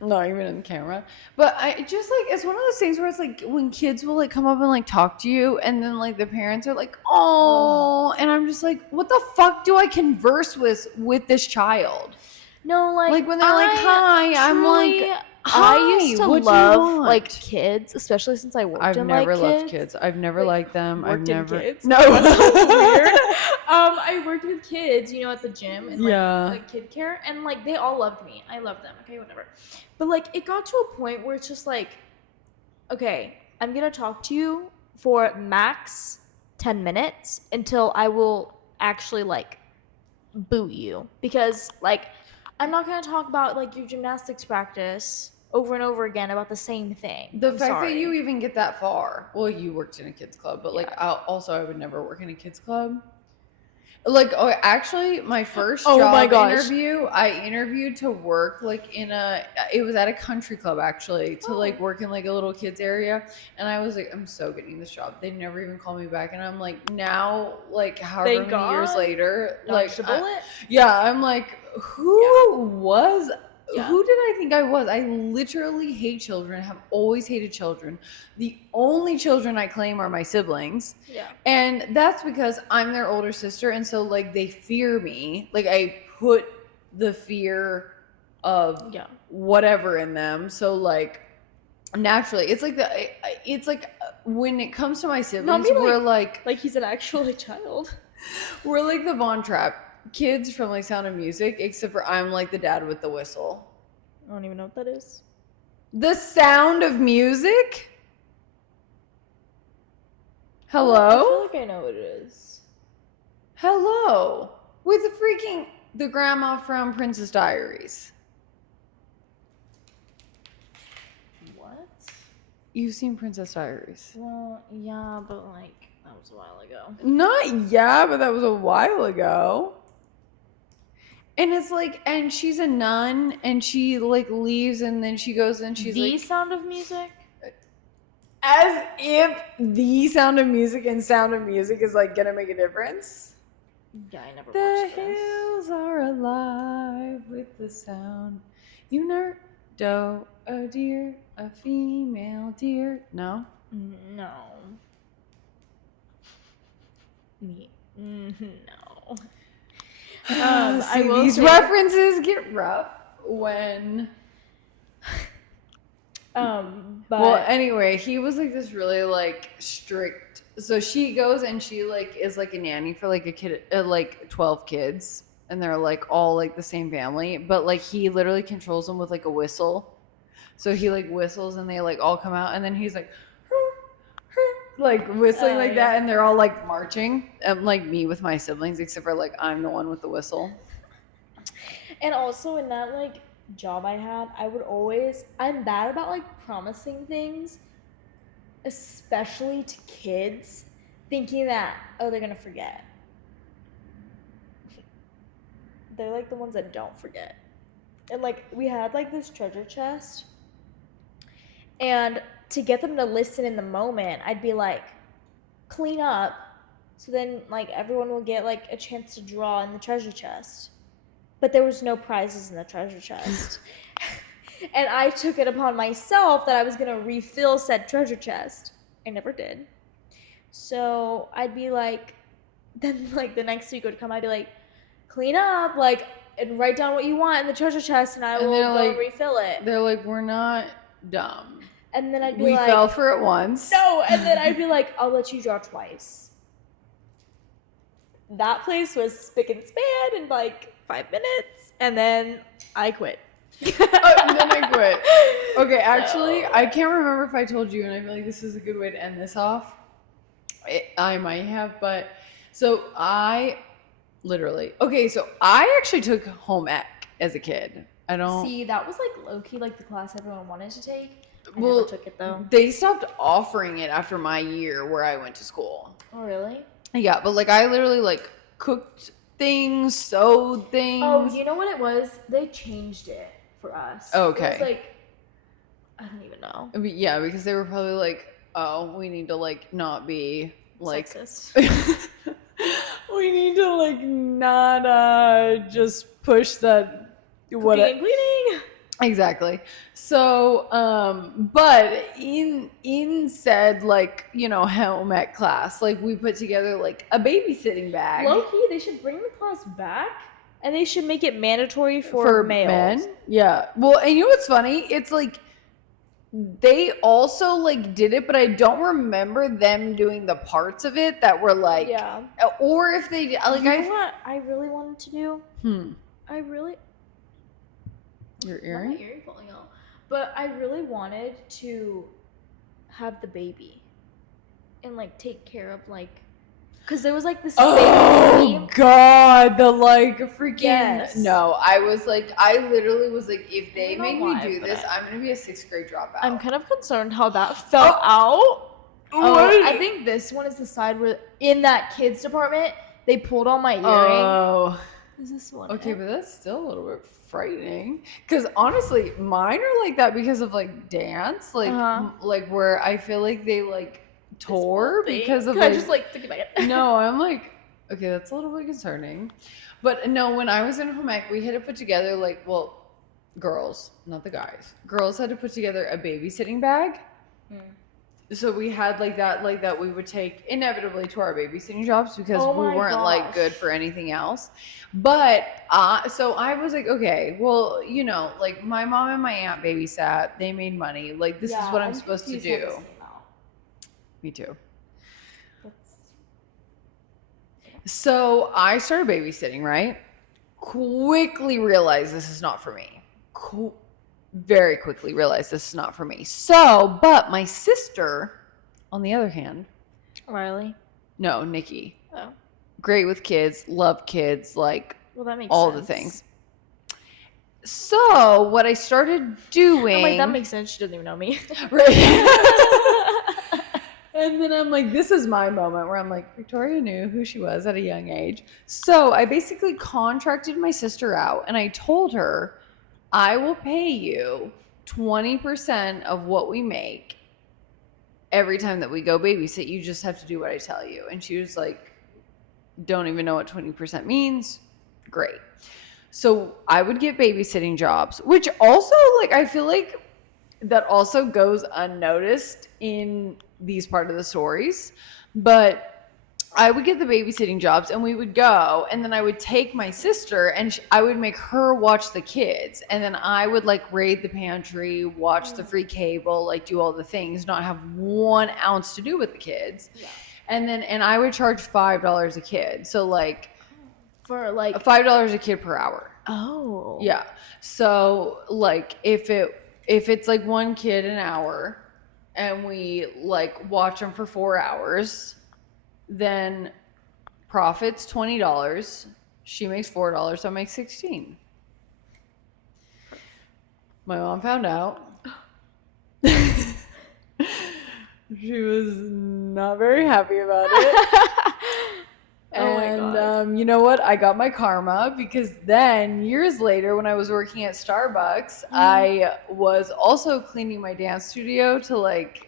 not even in the camera. But I just like it's one of those things where it's like when kids will like come up and like talk to you and then like the parents are like, oh, and I'm just like, what the fuck do I converse with this child? No, like when they're like, hi, I'm like, hi, I used to love like kids, especially since I worked in like kids. I've never loved kids. I've never liked them. I've never. Kids. No. That's so weird. I worked with kids, you know, at the gym and like kid care, and like they all loved me. I loved them. Okay, whatever. But like it got to a point where it's just like, okay, I'm gonna talk to you for max 10 minutes until I will actually like boot you, because like I'm not gonna talk about like your gymnastics practice over and over again about the same thing. The I'm fact sorry. that you even get that far. Well, you worked in a kids club, but like Yeah. I would never work in a kids club. Like, oh, actually, my first Oh job my gosh. interview, I interviewed to work like it was at a country club actually, to like work in like a little kids area. And I was like, I'm so getting this job. They never even called me back. And I'm like, now, like, however Thank many years God. later, Dodged a bullet. yeah, I'm like, Yeah. who did I think I was? I literally hate children, have always hated children. The only children I claim are my siblings. Yeah. And that's because I'm their older sister. And so, like, they fear me. Like, I put the fear of whatever in them. So, like, naturally, it's like when it comes to my siblings, we're like he's an actual child. we're like the Von Trapp kids from like Sound of Music, except for I'm like the dad with the whistle. I don't even know what that is. The Sound of Music? Hello? I feel like I know what it is. Hello. With the grandma from Princess Diaries. What? You've seen Princess Diaries? Well, yeah, but like that was a while ago. Not yeah, but that was a while ago. And it's like, and she's a nun, and she like leaves, and then she goes and she's The like, Sound of Music? as if The Sound of Music and Sound of Music is like gonna make a difference. Yeah, I never The watched this. hills are alive with the sound. You nerd, doe, a deer, a female deer. No? No. No. I will these say, references get rough when. but Well, anyway, he was like this really like strict. So she goes and she like is like a nanny for like a kid, like 12 kids, and they're like all like the same family. But like he literally controls them with like a whistle. So he like whistles and they like all come out, and then he's like, like whistling like that, and they're all like marching. Like me with my siblings, except for like I'm the one with the whistle. And also in that like job I had, I'm bad about like promising things, especially to kids, thinking that they're gonna forget. They're like the ones that don't forget. And like we had like this treasure chest, and to get them to listen in the moment, I'd be like, clean up, so then like everyone will get like a chance to draw in the treasure chest. But there was no prizes in the treasure chest. And I took it upon myself that I was going to refill said treasure chest. I never did. So I'd be like, then like the next week would come, I'd be like, clean up, like, and write down what you want in the treasure chest, and I will go like, and refill it. They're like, we're not dumb. And then I'd be we like, fell for it once. No, and then I'd be like, I'll let you draw twice. That place was spick and span in like 5 minutes, and then I quit. And then I quit. Okay, actually, I can't remember if I told you, and I feel like this is a good way to end this off. I might have, but so I actually took home ec as a kid. I don't see, that was like low-key like the class everyone wanted to take. I never took it though. They stopped offering it after my year where I went to school. Oh really? Yeah, but like I literally like cooked things, sewed things. Oh, you know what it was? They changed it for us. Okay. It was like, I don't even know. Yeah, because they were probably like, oh, we need to like not be like sexist. we need to like not just push that Cooking and cleaning. Exactly. So, but in said like, you know, home ec class, like we put together like a babysitting bag. Low-key, they should bring the class back, and they should make it mandatory for males. Men. Yeah. Well, and you know what's funny? It's like they also like did it, but I don't remember them doing the parts of it that were like, yeah. Or if they like, you know what I really wanted to do? Your earring? My earring falling out. But I really wanted to have the baby and like take care of like, because there was like this Oh fake God, the like freaking Yes. no. I was like, I literally was like, if they don't know make why, me do but this, I'm gonna be a 6th grade dropout. I'm kind of concerned how that fell out. What? I think this one is the side where in that kids department they pulled on my earring. Oh. Is this one? Okay, but that's still a little bit frightening. Because honestly, mine are like that because of like dance, like like where I feel like they like tore because of I just like thinking about it. No, I'm like, okay, that's a little bit concerning. But no, when I was in home ec, we had to put together like, well, girls, not the guys. Girls had to put together a babysitting bag. So we had like that we would take inevitably to our babysitting jobs because we weren't like good for anything else. But so I was like, okay, well, you know, like my mom and my aunt babysat. They made money. Like this is what I'm supposed to do. Me too. So I started babysitting, right? Quickly realized this is not for me. Very quickly realized this is not for me. So, but my sister, on the other hand, Riley? No, Nikki. Oh. Great with kids, love kids, like that makes all sense. the things. So what I started doing, I'm like, that makes sense. She doesn't even know me. Right. And then I'm like, this is my moment where I'm like, Victoria knew who she was at a young age. So I basically contracted my sister out and I told her, I will pay you 20% of what we make every time that we go babysit. You just have to do what I tell you. And she was like, don't even know what 20% means. Great. So I would get babysitting jobs, which also, like, I feel like that also goes unnoticed in these part of the stories. But I would get the babysitting jobs and we would go, and then I would take my sister and I would make her watch the kids. And then I would like raid the pantry, watch the free cable, like do all the things, not have 1 ounce to do with the kids. Yeah. And I would charge $5 a kid. So like for like $5 a kid per hour. Oh. Yeah. So like if it's like 1 kid an hour and we like watch them for 4 hours, then profits $20. She makes $4, so I make $16. My mom found out. She was not very happy about it. And you know what? I got my karma because then years later when I was working at Starbucks, I was also cleaning my dance studio to like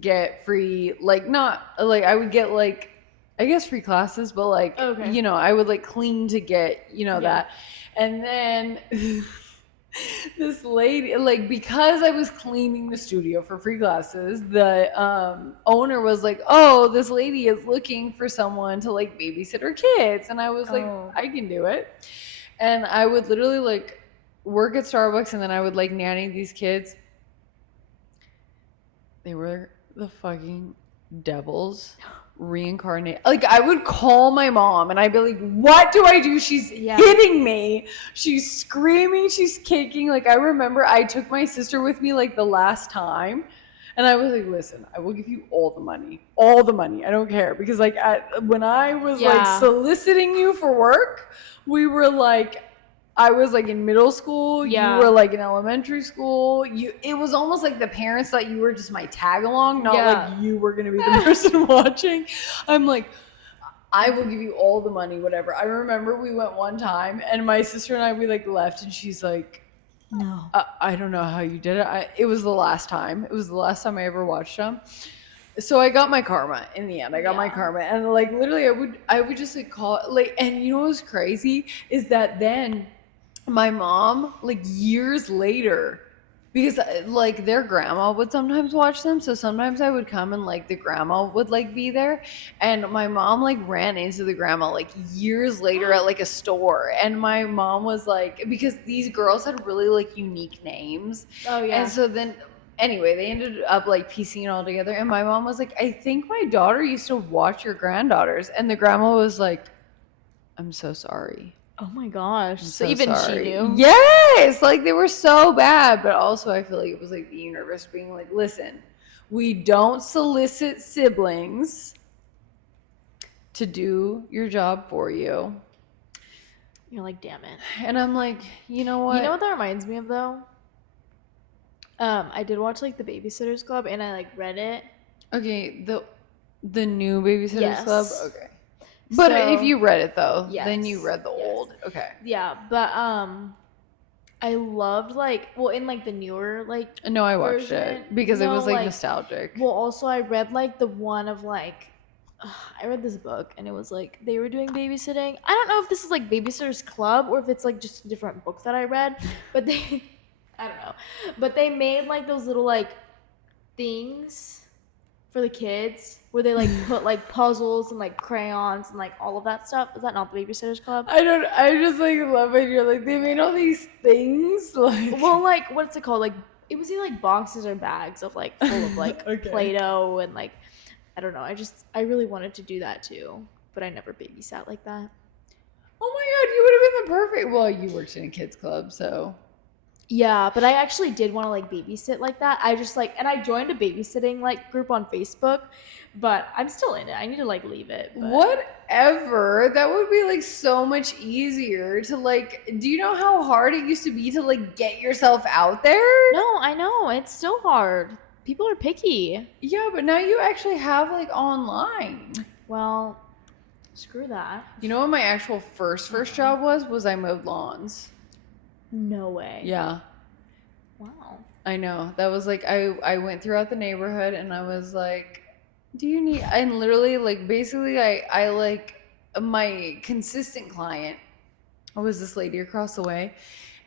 get free, like not like I would get like I guess free classes, but like you know, I would like clean to get, you know, that. And then this lady, like, because I was cleaning the studio for free classes, the owner was like, oh, this lady is looking for someone to like babysit her kids. And I was like, I can do it. And I would literally like work at Starbucks and then I would like nanny these kids. They were the fucking devils reincarnate. Like I would call my mom and I'd be like, what do I do? She's hitting me, she's screaming, she's kicking. Like I remember I took my sister with me like the last time and I was like, listen, I will give you all the money, I don't care. Because like when I was like soliciting you for work, we were like, I was like in middle school, you were like in elementary school. It was almost like the parents thought you were just my tag along, not like you were gonna be the person watching. I'm like, I will give you all the money, whatever. I remember we went one time and my sister and I, we like left and she's like, no, I don't know how you did it. It was the last time. It was the last time I ever watched them. So I got my karma in the end. I got my karma, and like literally I would just like call like, and you know what was crazy is that then my mom, like years later, because like their grandma would sometimes watch them, so sometimes I would come and like the grandma would like be there, and my mom like ran into the grandma like years later at like a store, and my mom was like, because these girls had really like unique names, and so then anyway they ended up like piecing it all together, and my mom was like, I think my daughter used to watch your granddaughters, and the grandma was like, I'm so sorry. Oh my gosh. So even sorry. She knew? Yes. Like they were so bad. But also I feel like it was like the universe being like, listen, We don't solicit siblings to do your job for you. You're like, damn it. And I'm like, you know what? You know what that reminds me of though? I did watch like the Babysitter's Club, and I like read it. Okay, the new Babysitter's Yes. Club. Okay, but if So- you read it though, Yes. then you read the Yes. old. Okay. Yeah, but I loved like, well, in like the newer like No, I watched version, it because it no, was like like, nostalgic. well, also I read like the one of like, I read this book and it was like they were doing babysitting. I don't know if this is like Babysitter's Club or if it's like just a different book that I read, but they, I don't know, but they made like those little like things for the kids where they like put like puzzles and like crayons and like all of that stuff. Is that not the Babysitter's Club? I just like love it. You're like, they made all these things like. Well, like, what's it called? Like, it was either like boxes or bags of like full of like Okay. Play-Doh and like, I don't know. I really wanted to do that too, but I never babysat like that. Oh my god, you would have been the perfect. Well, you worked in a kids club, so. Yeah, but I actually did want to like babysit like that. I just like, and I joined a babysitting like group on Facebook, but I'm still in it. I need to like leave it. But... Whatever. That would be like so much easier to like. Do you know how hard it used to be to like get yourself out there? No, I know. It's still hard. People are picky. Yeah, but now you actually have like online. Well, screw that. You know what my actual first job was I mowed lawns. No way. Yeah. Wow. I know. That was like I went throughout the neighborhood and I was like, do you need, and literally like basically I like my consistent client was this lady across the way,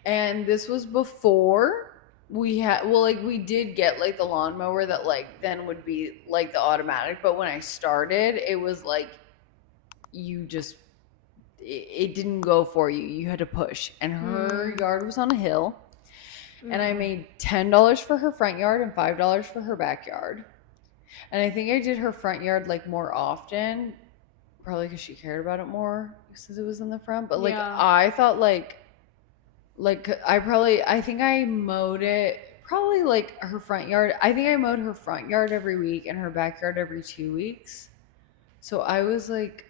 and this was before we had, well, like we did get like the lawnmower that like then would be like the automatic, but when I started it was like you just it didn't go for you. You had to push. And her yard was on a hill. And I made $10 for her front yard and $5 for her backyard. And I think I did her front yard like more often, probably because she cared about it more since it was in the front. But like I thought like I think I mowed it probably like her front yard. I think I mowed her front yard every week and her backyard every 2 weeks. So I was like,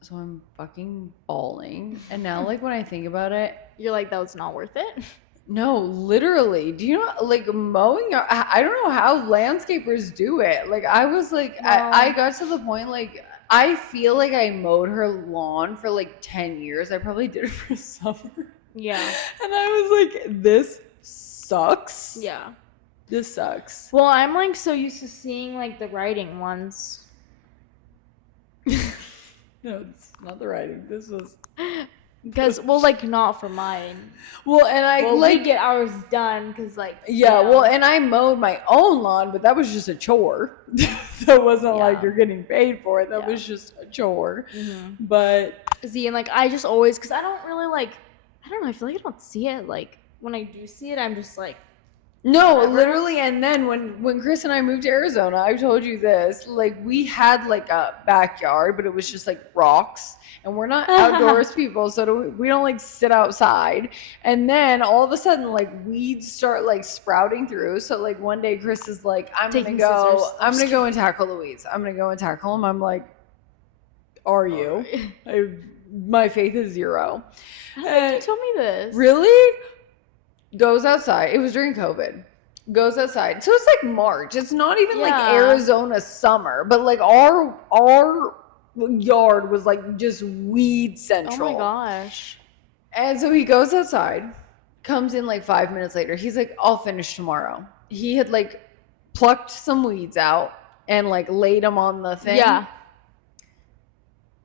so I'm fucking bawling. And now, like, when I think about it, you're like, that was not worth it? No, literally. Do you know, like, mowing? I don't know how landscapers do it. Like, I was like, I got to the point, like, I feel like I mowed her lawn for like 10 years. I probably did it for summer. Yeah. And I was like, this sucks. Yeah. This sucks. Well, I'm like so used to seeing like the writing ones. No, it's not the writing. This was because well, like not for mine. Well, and I like we get ours done because like well, and I mowed my own lawn, but that was just a chore. So it wasn't like you're getting paid for it. That was just a chore. Mm-hmm. But see, and like I just always because I don't really like I don't know. I feel like I don't see it. Like when I do see it, I'm just like. No, literally, and then when Chris and I moved to Arizona, I told you this, like we had like a backyard, but it was just like rocks, and we're not outdoors people, so we don't like sit outside. And then all of a sudden, like weeds start like sprouting through. So like one day, Chris is like, I'm gonna go and tackle the weeds. I'm gonna go and tackle them. I'm like, are you? My faith is zero. I don't think you told me this. Really? Goes outside. It was during COVID. Goes outside. So it's like March. It's not even like Arizona summer, but like our yard was like just weed central. Oh my gosh. And so he goes outside, comes in like 5 minutes later. He's like, I'll finish tomorrow. He had like plucked some weeds out and like laid them on the thing. Yeah.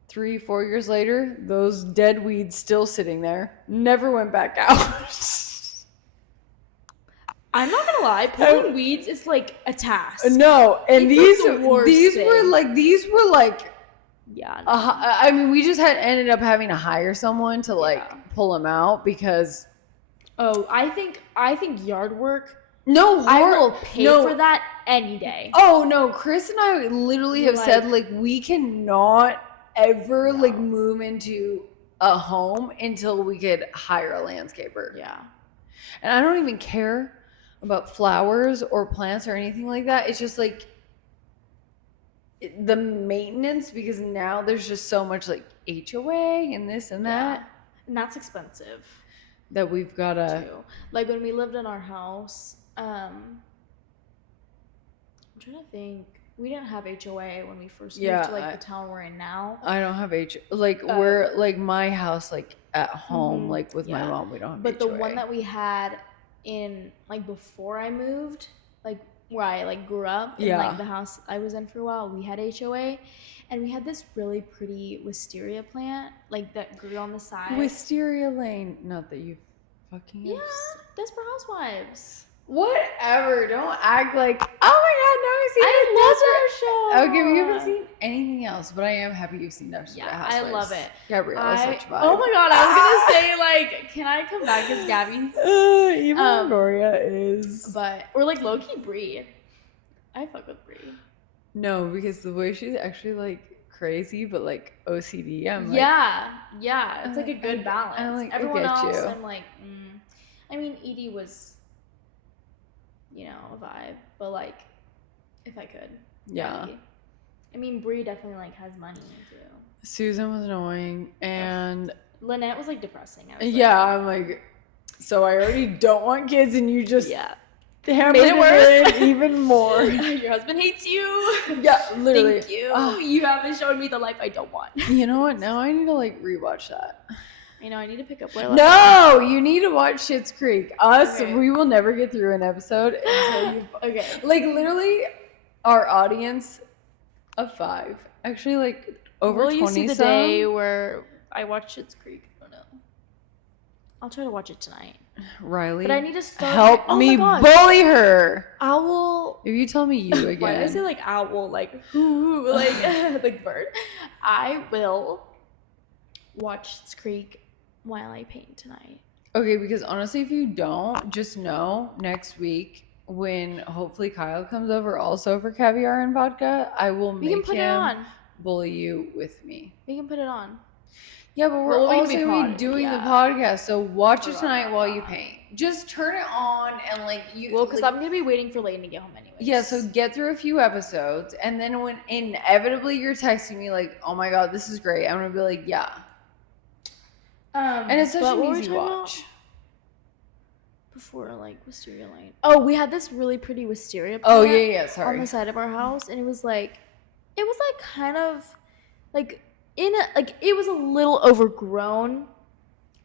3-4 years later, those dead weeds still sitting there. Never went back out. I'm not gonna lie, pulling weeds is like a task. No, and these were like yeah. I mean, we just ended up having to hire someone to like pull them out because. Oh, I think yard work. No, I will pay for that any day. Oh no, Chris and I literally have said like we cannot ever like move into a home until we could hire a landscaper. Yeah. And I don't even care. about flowers or plants or anything like that. It's just like the maintenance, because now there's just so much like HOA and this and that and that's expensive that we've gotta. too. Like when we lived in our house, I'm trying to think. We didn't have HOA when we first moved to like the town we're in now. I don't have we're like my house, like at home, like with my mom, we don't have But HOA. the one that we had in like before I moved, like where I like grew up in like the house I was in for a while, we had HOA, and we had this really pretty wisteria plant like that grew on the side. Wisteria Lane, not that you fucking Desperate Housewives. Whatever, don't act like, oh my god, no, I've seen I love that show. Okay, but you haven't seen anything else, but I am happy you've seen Desperate Housewives. I love it. Gabrielle, such a vibe. Oh my god, I was gonna say like, can I come back as Gabby? Even Gloria is. But or like low-key Brie. I fuck with Brie. No, because the way she's actually like crazy, but like OCD. I'm like, yeah, it's like a good balance. I'm like, everyone else, you. I'm like, I mean, Edie was, you know, a vibe, but like, if I could, Gabby. I mean, Brie definitely like has money too. Susan was annoying, and Lynette was like depressing. I was I'm like, so I already don't want kids, and you just made it worse even more. Your husband hates you. Yeah, literally. Thank you. You haven't shown me the life I don't want. You know what? Now I need to like rewatch that. I know I need to pick up where I left off. You need to watch Schitt's Creek. We will never get through an episode until you. Okay. Like literally, our audience of 5, actually like over 20. Will you see the day where I watch Schitt's Creek? Oh no. I'll try to watch it tonight. Riley, but I need to start. Help me bully her. Owl. If you tell me you again. Why did I say like owl? Like who? Like like bird. I will watch Schitt's Creek while I paint tonight. Okay, because honestly, if you don't, just know next week when hopefully Kyle comes over also for caviar and vodka, I will make him bully you with me. We can put it on. Yeah, but we're also going to be doing the podcast, so watch it tonight while you paint. Just turn it on and like you. Well, because I'm going to be waiting for Layton to get home anyway. Yeah, so get through a few episodes, and then when inevitably you're texting me like, "Oh my god, this is great," I'm gonna be like, "Yeah." And it's such an easy watch. Before like Wisteria Lane. Oh, we had this really pretty wisteria plant. Oh yeah, sorry. On the side of our house, and it was like kind of like it was a little overgrown,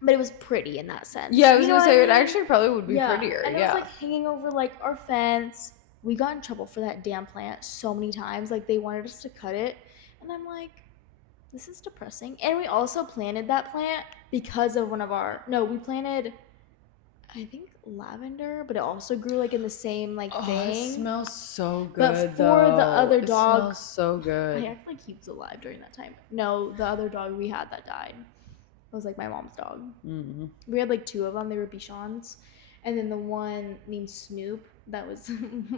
but it was pretty in that sense. Yeah, I was gonna say it actually probably would be prettier. And it was like hanging over like our fence. We got in trouble for that damn plant so many times. Like they wanted us to cut it, and I'm like, this is depressing. And we also planted that plant because of we planted, I think, lavender, but it also grew like in the same like thing. It smells so good. But for the other dog, it smells so good. I act like he was alive during that time. No, the other dog we had that died. It was like my mom's dog. Mm-hmm. We had like 2 of them. They were Bichons, and then the one named Snoop. That was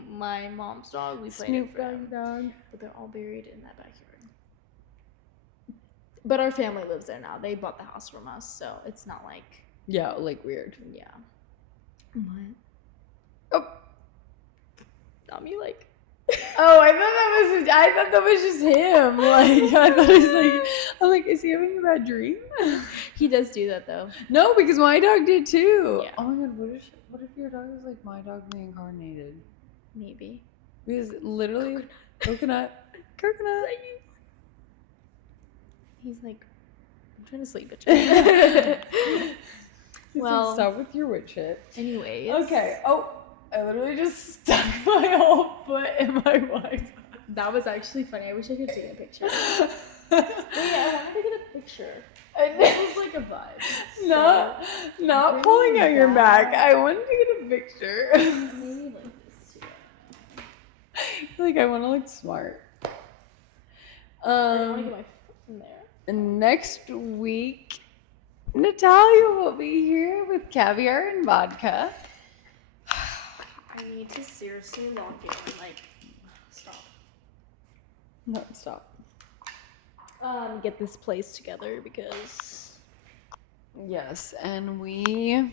my mom's dog. We planted for him. Dog. But they're all buried in that backyard. But our family lives there now. They bought the house from us, so it's not like like weird. Yeah. What? Oh, not me. Like. Oh, I thought that was just him. Like I thought he's like, I'm like, is he having a bad dream? He does do that though. No, because my dog did too. Yeah. Oh my god, what if your dog is like my dog reincarnated? Maybe. Because literally, coconut. He's like, I'm trying to sleep, bitch. Well, like, stop with your witch shit. Anyways. Okay. Oh, I literally just stuck my whole foot in my wife. That was actually funny. I wish I could take a picture. Wait, I wanted to get a picture. This was like a vibe. Not pulling out your back. I wanted to get a picture. Maybe like this too. Like I want to look smart. I want to get my foot in there. Next week, Natalia will be here with caviar and vodka. I need to seriously log in. Like, stop. No, stop. Get this place together because. Yes, and we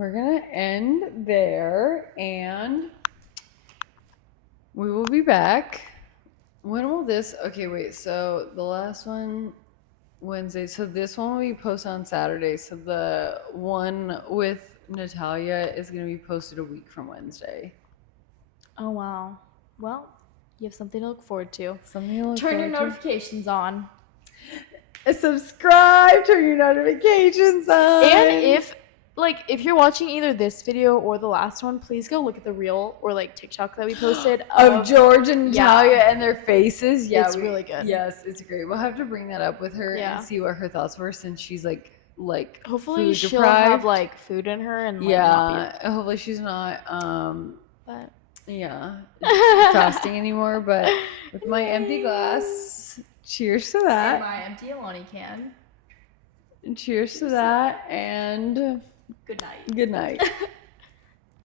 we're gonna end there, and we will be back. When will this? Okay, wait. So the last one, Wednesday. So this one will be posted on Saturday. So the one with Natalia is gonna be posted a week from Wednesday. Oh wow. Well, you have something to look forward to. Something to look Turn your forward to. notifications on. Subscribe, turn your notifications on. And if you're watching either this video or the last one, please go look at the reel or like TikTok that we posted of George and Natalia yeah. and their faces. Yeah, It's really good. Yes, it's great. We'll have to bring that up with her Yeah. and see what her thoughts were, since she's like hopefully food she'll deprived. have like food in her and like, yeah, not be, hopefully she's not but yeah fasting anymore. But with my empty glass, cheers to and that. my empty Alani can. Cheers to that, and Good night. good night.